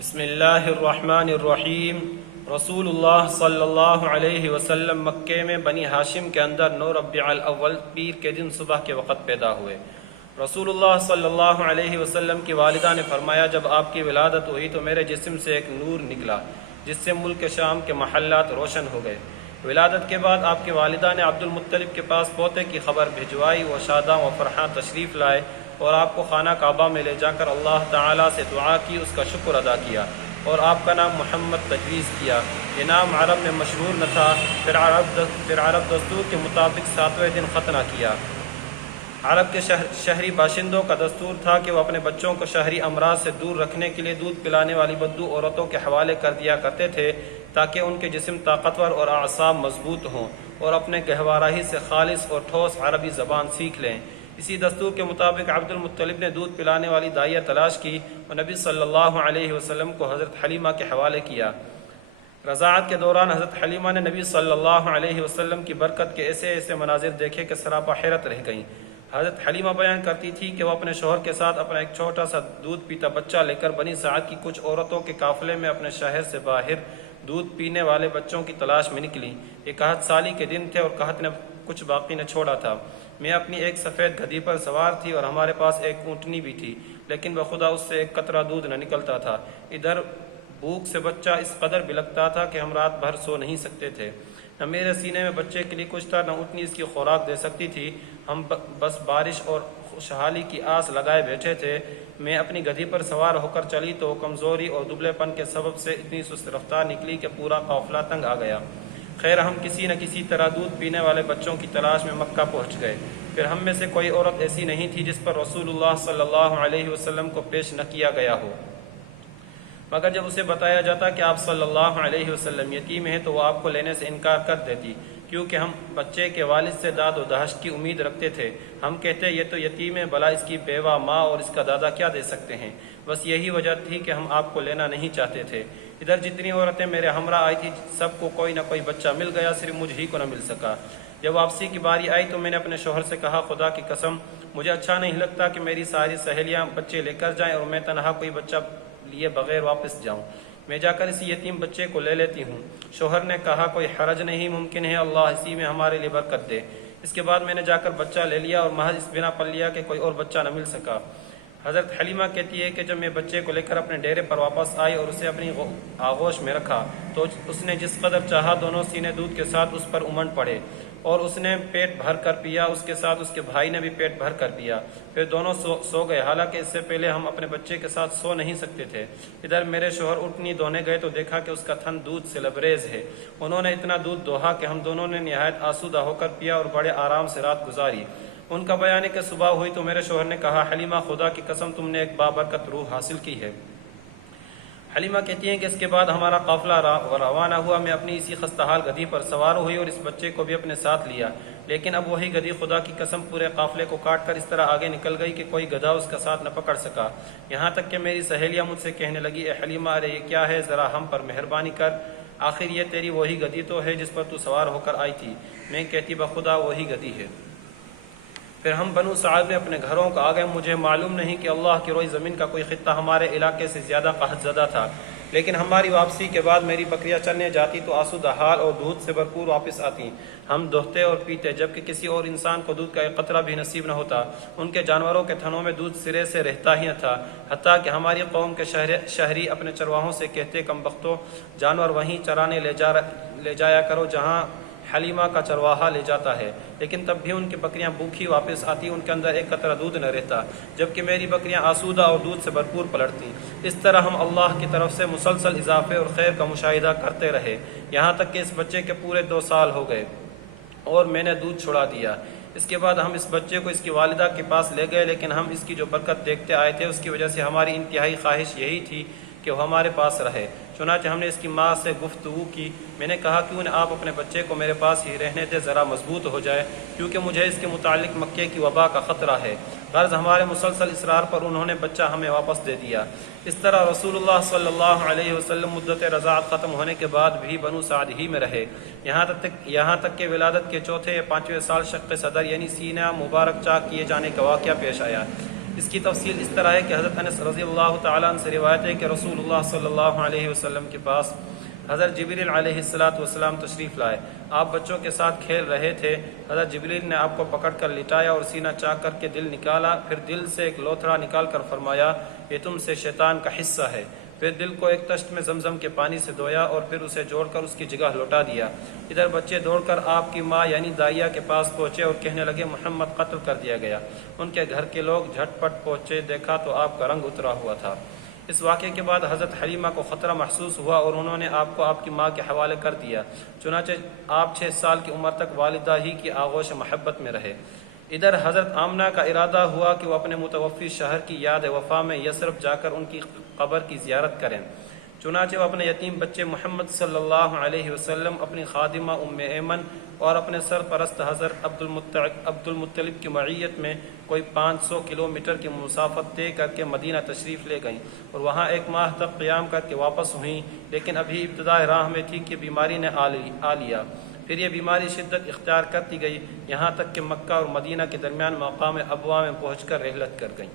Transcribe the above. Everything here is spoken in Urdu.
بسم اللہ الرحمن الرحیم۔ رسول اللہ صلی اللہ علیہ وسلم مکے میں بنی ہاشم کے اندر 9 ربیع الاول پیر کے دن صبح کے وقت پیدا ہوئے۔ رسول اللہ صلی اللہ علیہ وسلم کی والدہ نے فرمایا، جب آپ کی ولادت ہوئی تو میرے جسم سے ایک نور نکلا جس سے ملک شام کے محلات روشن ہو گئے۔ ولادت کے بعد آپ کی والدہ نے عبد المطلب کے پاس پوتے کی خبر بھجوائی۔ وہ شاداں و فرحاں تشریف لائے اور آپ کو خانہ کعبہ میں لے جا کر اللہ تعالیٰ سے دعا کی، اس کا شکر ادا کیا اور آپ کا نام محمد تجویز کیا۔ یہ نام عرب میں مشہور نہ تھا، پھر عرب دستور کے مطابق 7ویں دن ختنہ کیا۔ عرب کے شہری باشندوں کا دستور تھا کہ وہ اپنے بچوں کو شہری امراض سے دور رکھنے کے لیے دودھ پلانے والی بدو عورتوں کے حوالے کر دیا کرتے تھے تاکہ ان کے جسم طاقتور اور اعصاب مضبوط ہوں اور اپنے گہوارہی سے خالص اور ٹھوس عربی زبان سیکھ لیں۔ اسی دستور کے مطابق عبد المطلب نے دودھ پلانے والی دائیہ تلاش کی اور نبی صلی اللہ علیہ وسلم کو حضرت حلیمہ کے حوالے کیا۔ رضاعت کے دوران حضرت حلیمہ نے نبی صلی اللہ علیہ وسلم کی برکت کے ایسے ایسے مناظر دیکھے کہ سراپا حیرت رہ گئیں۔ حضرت حلیمہ بیان کرتی تھی کہ وہ اپنے شوہر کے ساتھ اپنا ایک چھوٹا سا دودھ پیتا بچہ لے کر بنی سعد کی کچھ عورتوں کے قافلے میں اپنے شہر سے باہر دودھ پینے والے بچوں کی تلاش میں نکلی۔ یہ قحط سالی کے دن تھے اور قحط نے کچھ باقی نہ چھوڑا تھا۔ میں اپنی ایک سفید گدھی پر سوار تھی اور ہمارے پاس ایک اونٹنی بھی تھی، لیکن بخدا اس سے ایک قطرہ دودھ نہ نکلتا تھا۔ ادھر بھوک سے بچہ اس قدر بلکتا تھا کہ ہم رات بھر سو نہیں سکتے تھے۔ نہ میرے سینے میں بچے کے لیے کچھ تھا، نہ اونٹنی اس کی خوراک دے سکتی تھی۔ ہم بس بارش اور خوشحالی کی آس لگائے بیٹھے تھے۔ میں اپنی گدھی پر سوار ہو کر چلی تو کمزوری اور دبلے پن کے سبب سے اتنی سست رفتار نکلی کہ پورا قافلہ تنگ آ گیا۔ خیر، ہم کسی نہ کسی طرح دودھ پینے والے بچوں کی تلاش میں مکہ پہنچ گئے۔ پھر ہم میں سے کوئی عورت ایسی نہیں تھی جس پر رسول اللہ صلی اللہ علیہ وسلم کو پیش نہ کیا گیا ہو، مگر جب اسے بتایا جاتا کہ آپ صلی اللہ علیہ وسلم یتیم ہیں تو وہ آپ کو لینے سے انکار کر دیتی، کیونکہ ہم بچے کے والد سے داد و دہشت کی امید رکھتے تھے۔ ہم کہتے یہ تو یتیم ہے، بھلا اس کی بیوہ ماں اور اس کا دادا کیا دے سکتے ہیں۔ بس یہی وجہ تھی کہ ہم آپ کو لینا نہیں چاہتے تھے۔ ادھر جتنی عورتیں میرے ہمراہ آئی تھی سب کو کوئی نہ کوئی بچہ مل گیا، صرف مجھ ہی کو نہ مل سکا۔ جب واپسی کی باری آئی تو میں نے اپنے شوہر سے کہا، خدا کی قسم مجھے اچھا نہیں لگتا کہ میری ساری سہیلیاں بچے لے کر جائیں اور میں تنہا کوئی بچہ لیے بغیر واپس جاؤں۔ میں جا کر اسی یتیم بچے کو لے لیتی ہوں۔ شوہر نے کہا، کوئی حرج نہیں، ممکن ہے اللہ اسی میں ہمارے لیے برکت دے۔ اس کے بعد میں نے جا کر بچہ لے لیا اور محض اس بنا پر لیا کہ کوئی اور بچہ نہ مل سکا۔ حضرت حلیمہ کہتی ہے کہ جب میں بچے کو لے کر اپنے ڈیرے پر واپس آئی اور اسے اپنی آغوش میں رکھا تو اس نے جس قدر چاہا دونوں سینے دودھ کے ساتھ اس پر امنڈ پڑے اور اس نے پیٹ بھر کر پیا، اس کے ساتھ اس کے بھائی نے بھی پیٹ بھر کر پیا۔ پھر دونوں سو گئے، حالانکہ اس سے پہلے ہم اپنے بچے کے ساتھ سو نہیں سکتے تھے۔ ادھر میرے شوہر اونٹنی دونے گئے تو دیکھا کہ اس کا تھن دودھ سے لبریز ہے۔ انہوں نے اتنا دودھ دوہا کہ ہم دونوں نے نہایت آسودہ ہو کر پیا اور بڑے آرام سے رات گزاری۔ ان کا بیان ہے کہ صبح ہوئی تو میرے شوہر نے کہا، حلیمہ خدا کی قسم تم نے ایک بابرکت روح حاصل کی ہے۔ حلیمہ کہتی ہیں کہ اس کے بعد ہمارا قافلہ روانہ ہوا۔ میں اپنی اسی خستحال گدھی پر سوار ہوئی اور اس بچے کو بھی اپنے ساتھ لیا، لیکن اب وہی گدھی خدا کی قسم پورے قافلے کو کاٹ کر اس طرح آگے نکل گئی کہ کوئی گدھا اس کا ساتھ نہ پکڑ سکا۔ یہاں تک کہ میری سہیلیاں مجھ سے کہنے لگی، اے حلیمہ، ارے یہ کیا ہے، ذرا ہم پر مہربانی کر، آخر یہ تیری وہی گدھی تو ہے جس پر تو سوار ہو کر آئی تھی۔ میں کہتی، بخدا وہی گدھی ہے۔ پھر ہم بنو سعد میں اپنے گھروں کو آ گئے۔ مجھے معلوم نہیں کہ اللہ کی روئی زمین کا کوئی خطہ ہمارے علاقے سے زیادہ قحط زدہ تھا، لیکن ہماری واپسی کے بعد میری بکریاں چرنے جاتی تو آسودہ حال اور دودھ سے بھرپور واپس آتی۔ ہم دہتے اور پیتے، جبکہ کسی اور انسان کو دودھ کا ایک قطرہ بھی نصیب نہ ہوتا۔ ان کے جانوروں کے تھنوں میں دودھ سرے سے رہتا ہی نہ تھا، حتیٰ کہ ہماری قوم کے شہری اپنے چرواہوں سے کہتے، کم بختوں، جانور وہیں چرانے لے جایا کرو جہاں حلیمہ کا چرواہا لے جاتا ہے، لیکن تب بھی ان کی بکریاں بھوکھی واپس آتی، ان کے اندر ایک قطرہ دودھ نہ رہتا، جبکہ میری بکریاں آسودہ اور دودھ سے بھرپور پلٹتی۔ اس طرح ہم اللہ کی طرف سے مسلسل اضافے اور خیر کا مشاہدہ کرتے رہے، یہاں تک کہ اس بچے کے پورے 2 سال ہو گئے اور میں نے دودھ چھڑا دیا۔ اس کے بعد ہم اس بچے کو اس کی والدہ کے پاس لے گئے، لیکن ہم اس کی جو برکت دیکھتے آئے تھے اس کی وجہ سے ہماری انتہائی خواہش یہی تھی کہ وہ ہمارے پاس رہے۔ چنانچہ ہم نے اس کی ماں سے گفتگو کی۔ میں نے کہا، کیوں نہ آپ اپنے بچے کو میرے پاس ہی رہنے دیں، ذرا مضبوط ہو جائے، کیونکہ مجھے اس کے متعلق مکے کی وبا کا خطرہ ہے۔ غرض ہمارے مسلسل اصرار پر انہوں نے بچہ ہمیں واپس دے دیا۔ اس طرح رسول اللہ صلی اللہ علیہ وسلم مدت رضاعت ختم ہونے کے بعد بھی بنو سعد ہی میں رہے، یہاں تک کہ ولادت کے 4 یا 5ویں سال شق صدر یعنی سینہ مبارک چاک کیے جانے کا واقعہ پیش آیا۔ اس کی تفصیل اس طرح ہے کہ حضرت انس رضی اللہ تعالیٰ عنہ سے روایت ہے کہ رسول اللہ صلی اللہ علیہ وسلم کے پاس حضرت جبریل علیہ السلام تشریف لائے. آپ بچوں کے ساتھ کھیل رہے تھے. حضرت جبریل نے آپ کو پکڑ کر لٹایا اور سینہ چاک کر کے دل نکالا. پھر دل سے ایک لوتھڑا نکال کر فرمایا یہ تم سے شیطان کا حصہ ہے. پھر دل کو ایک تشت میں زمزم کے پانی سے دھویا اور پھر اسے جوڑ کر اس کی جگہ لوٹا دیا. ادھر بچے دوڑ کر آپ کی ماں یعنی دائیا کے پاس پہنچے اور کہنے لگے محمد قتل کر دیا گیا. ان کے گھر کے لوگ جھٹ پٹ پہنچے. دیکھا تو آپ کا رنگ اترا ہوا تھا. اس واقعے کے بعد حضرت حلیمہ کو خطرہ محسوس ہوا اور انہوں نے آپ کو آپ کی ماں کے حوالے کر دیا. چنانچہ آپ 6 سال کی عمر تک والدہ ہی کی آغوش محبت میں رہے. ادھر حضرت آمنہ کا ارادہ ہوا کہ وہ اپنے متوفی شہر کی یاد وفا میں یثرب جا کر ان کی قبر کی زیارت کریں. چنانچہ وہ اپنے یتیم بچے محمد صلی اللہ علیہ وسلم، اپنی خادمہ ام ایمن اور اپنے سرپرست حضرت عبد المطلب کی معیت میں کوئی 500 کلومیٹر کی مسافت طے کر کے مدینہ تشریف لے گئیں اور وہاں 1 ماہ تک قیام کر کے واپس ہوئیں. لیکن ابھی ابتداء راہ میں تھی کہ بیماری نے آ لیا. پھر یہ بیماری شدت اختیار کرتی گئی یہاں تک کہ مکہ اور مدینہ کے درمیان مقام ابوا میں پہنچ کر رحلت کر گئیں.